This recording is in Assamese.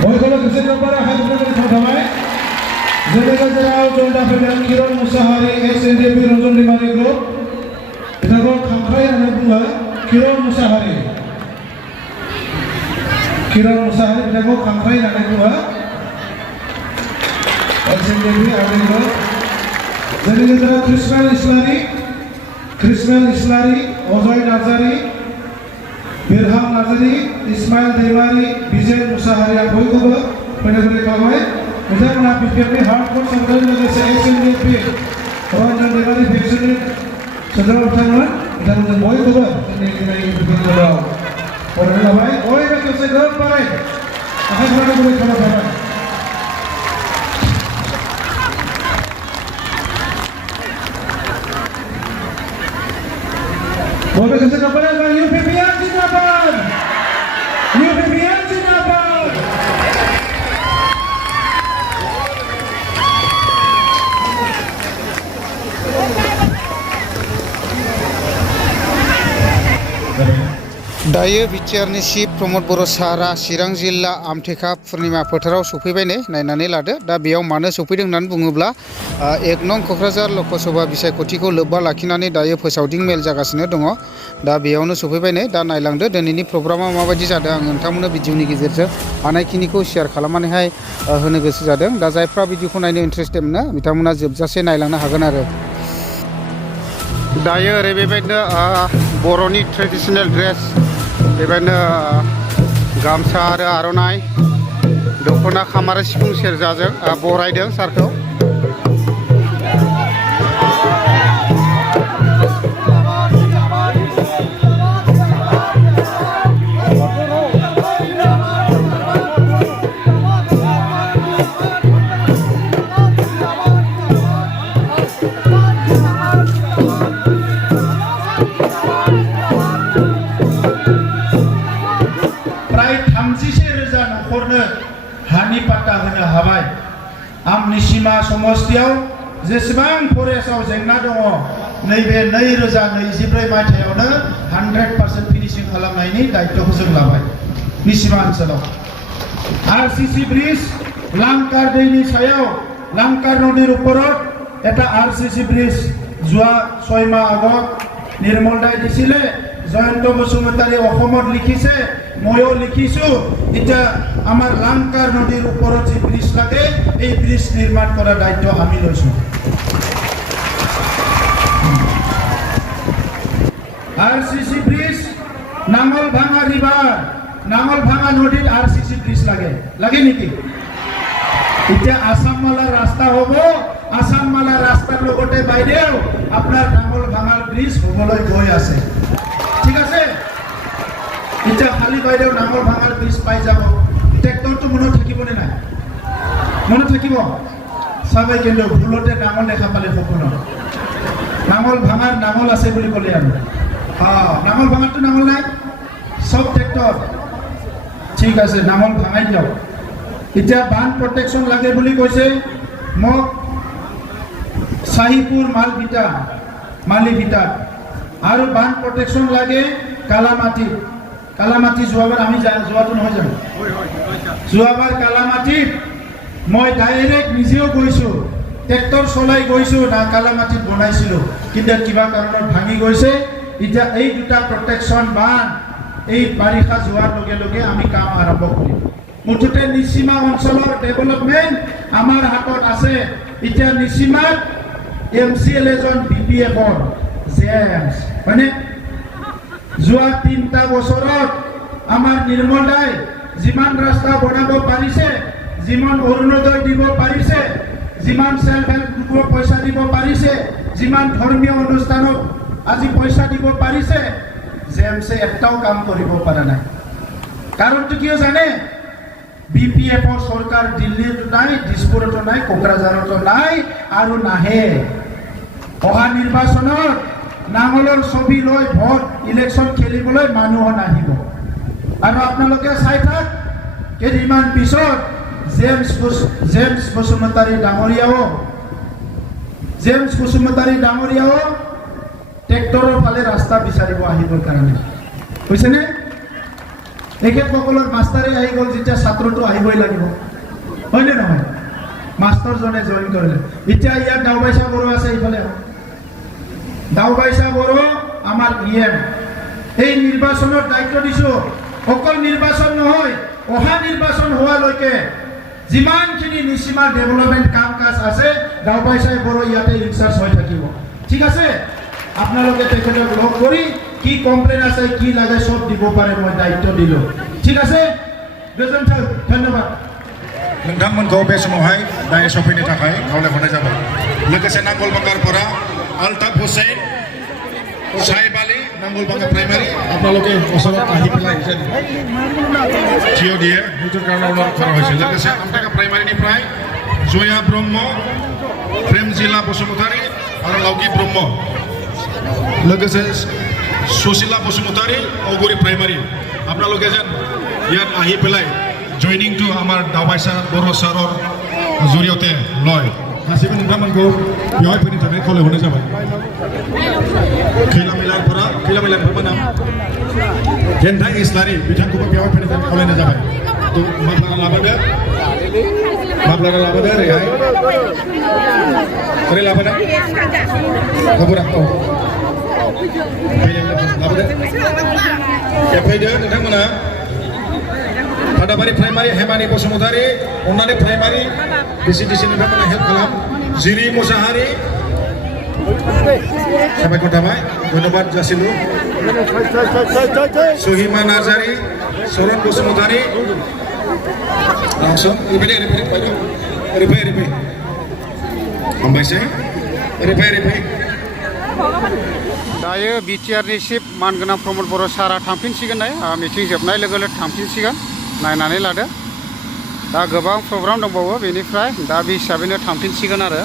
बयखौबो गोसो गोरबोआव हादुंनानै थाबाय जोंनि गेजेराव जों दा फैदों किरण मुसाहारि SNDP रंजन दैमारि ग्रुप बिथांखौ खांख्राइ होननानै बुङो किरण मुसाहारि बिथांखौ खांख्राइ होननानै बुङो SNDP आर्मि ग्रुप जोंनि गेजेराव कृष्णेल इस्लारि अजय नार्जारि बिरहाम नार्जारि इस्माइल दैमारि विजय मुसाहारिया बयखौबो फैनानै खालामबाय बिथांमोना बिपिएफनि हार्डकोर संघजों लोगोसे SNDP रंजन दैमारि फेक्सननि सोद्रोमा बिथांमोन बयखौबो जोंनि दिनै बिपिएफआव फरायनो लाबाय बयबो खेबसे गोबारै आखाइफोरानो गुरै खालामबाय बयबो खेबसे गोबारै UPPN जिंदाबाद UPPN जिंदाबाद दायो बिटिआरनि चिफ प्रमद बर' सारा चिरां जिल्ला आमथेखा पुर्निमा फोथाराव सफैबाय नायनानै लादो दा बेयाव मानो सफैदों होननानै बुङोब्ला 1 नं क'क्राझार लकसभा बिसायख'थिखौ लोब्बा लाखिनानै दायो फोसावदिं मेल जागासिनो दङ दा बेयावनो सफैबाय दा नायलांदो दिनैनि प्रग्रामा माबायदि जादों आं नोंथांमोननो भिडिअनि गेजेरजों हानायखिनिखौ शेयार खालामनानैहाय होनो गोसो जादों दा जायफ्रा भिडिअखौ नायनो इन्टारेस्टेड मोनो बिथांमोना जोबजासे नायलांनो हागोन आरो दायो ओरै बेबायदिनो बर'नि ट्रेडिशनेल ड्रेस बेबायदिनो गामसा आरो आर'नाइ दख'ना खाम आरो सिफुं सेरजाजों बरायदों सारखौ हानि पाट्टा होनो हाबाय आमनिसिमा समस्तियाव जेसेबां फरेस्टआव जेंना दङ नैबे 2024 मायथाइयावनो 100% फिनिशिं खालामनायनि दायित्वखौ जों लाबाय निसिमा ओनसोलाव आरसिसि ब्रिज लांकार दैनि सायाव लांकार नदीर ওপৰত এটা आरसिसि ब्रिज যোৱা 6 মাহ আগত নিৰ্মল দাই দিছিলে জয়ন্ত বসুমতাৰী অসমত লিখিছে ময়ো লিখিছো এটা আমাৰ লাংকাৰ নদীৰ ওপৰত যে ব্ৰিজ লাগে এই ব্ৰিজ নিৰ্মাণ কৰাৰ দায়িত্ব আমি লৈছো আৰসিসি ব্ৰিজ নাঙলভাঙা ৰিভাৰ নাঙলভাঙা নদীত আৰসিসি ব্ৰিজ লাগে নেকি এটা আসামমালাৰ ৰাস্তা হ'ব আসামমালাৰ ৰাস্তাৰ লগতে বাইদেউ আপোনাৰ নাঙলভাঙাৰ ব্ৰিজ হ'বলৈ গৈ আছে ঠিক আছে এটা খালি বাইদেউ নাঙলভাঙাৰ ব্ৰিজ পাই যাব ট্ৰেক্টৰটো মনত থাকিবনে নাই মনত থাকিব সবাই কিন্তু ভুলতে নাঙল দেখা পালে সপোন নাঙলভাঙাৰ নাঙল আছে বুলি ক'লে আৰু নাঙলভাঙাৰটো নাঙল নাই সব ট্ৰেক্টৰ ঠিক আছে নাঙল ভাঙাই দিয়ক এতিয়া বান প্ৰটেকশ্যন লাগে বুলি কৈছে মোক সাহিপুৰ মালিভিটাত আৰু বান প্ৰটেকশ্যন লাগে কালামাটি যোৱাবাৰ আমি যোৱাটো নহয় জানো যোৱাবাৰ কালামাটিত মই ডাইৰেক্ট নিজেও গৈছোঁ ট্ৰেক্টৰ চলাই গৈছোঁ না কালামাটিত বনাইছিলোঁ কিন্তু কিবা কাৰণত ভাঙি গৈছে এতিয়া এই দুটা প্ৰটেকশ্যন বান এই বাৰিষা যোৱাৰ লগে লগে আমি কাম আৰম্ভ কৰিম মুঠতে নিসীমা অঞ্চলৰ ডেভেলপমেণ্ট আমাৰ হাতত আছে এতিয়া নিসীমাত MCL এজন BPF-ৰ জেএমছ মানে যোৱা 3টা বছৰত আমাৰ নিৰ্মল দাই যিমান ৰাস্তা বনাব পাৰিছে যিমান অৰুণোদয় দিব পাৰিছে যিমান সেলফ হেল্প গ্ৰুপক পইচা দিব পাৰিছে যিমান ধৰ্মীয় অনুষ্ঠানত আজি পইচা দিব পাৰিছে জেএমছে একটাও কাম কৰিব পৰা নাই কাৰণটো কিয় জানে BPF-ৰ চৰকাৰ দিল্লীতো নাই দিছপুৰতো নাই কোকৰাঝাৰতো নাই আৰু নাহে অহা নিৰ্বাচনত নাঙলৰ ছবি লৈ ভোট ইলেকশ্যন খেলিবলৈ মানুহ নাহিব আৰু আপোনালোকে চাই থাক কেইদিনমান পিছত জেমছ বসুমতাৰী ডাঙৰীয়াও ট্ৰেক্টৰৰ ফালে ৰাস্তা বিচাৰিব আহিবৰ কাৰণে হৈছেনে এখেতসকলৰ মাষ্টাৰে আহি গ'ল যেতিয়া ছাত্ৰটো আহিবই লাগিব হয়নে নহয় মাষ্টৰজনে জইন কৰিলে এতিয়া ইয়াত দাওবাইচা বড়ো আছে ইফালে দাওবাইচা বড়ো আমাৰ ইএম এই নিৰ্বাচনৰ দায়িত্ব দিছো অকল নিৰ্বাচন নহয় অহা নিৰ্বাচন হোৱালৈকে যিমানখিনি নিচিমা ডেভেলপমেণ্ট কাম কাজ আছে দাওবাইচাই বড়ো ইয়াতে ইনচাৰ্জ হৈ থাকিব ঠিক আছে আপোনালোকে তেখেতক লগ কৰি কি কমপ্লেইন আছে কি লাগে সব দিব পাৰে মই দায়িত্ব দিলো ঠিক আছে गोजोन्थों ধন্যবাদ नोंथांमोनखौ बे समावहाय दायो सफैनो थाखाय खावलायहरनाय जाबाय लोगोसे नांगलबांगारफोरा अल्ताफ हुसैन साहिब आली नांगलबांगार प्राइमारी আপোনালোকে ওচৰত আহি পেলাই থিয় দিয়ে সেইটোৰ কাৰণে অনুৰোধ কৰা হৈছে লোগोसे আমটেকা প্ৰাইমাৰীনিफ्राय জয়া ব্ৰহ্ম প্ৰেমজিলা বসুমতাৰী আৰু লাউকি ব্ৰহ্ম लोगोसे সুশীলা বসুমতাৰী অগুৰি প্ৰাইমাৰী আপোনালোকে যেন ইয়াত আহি পেলাই জয়নিং টু আমাৰ দাওবাইচা বড়ো সাৰৰ জৰিয়তে লয় गासैबो नोंथांमोनखौ बेवहाय फैनो थाखाय खावलायहरनाय जाबाय खैलामिलारफोरबो नाम गेन्था इस्लारि बिथांखौबो बेवहाय फैनो थाखाय खावलायनाय जाबाय तो माब्लारा लाबोदो ओरैहाय ओरै लाबोदो खबरा लाबोदो फैदो नोंथांमोना Padabari Primary Hemani Bosumutari, Onani Primary, DCDC नोंथांमोना हेल्प खालाम जिरि मुसाहारि साबायखर थाबाय धन्यबाद जासिलु सुहिमा नार्जारि सरन बसुमतारि langsung रिफाइ हामबायसै रिफाइ दायो बिटिआरनि चिफ मानगोनां प्रमद बर' सारा थांफिनसिगोन मिटिं जोबनाय लोगो लोगो थांफिनसिगोन नायनानै लादो दा गोबां प्रग्राम दंबावो बेनिफ्राय दा बे हिसाबैनो थांफिनसिगोन आरो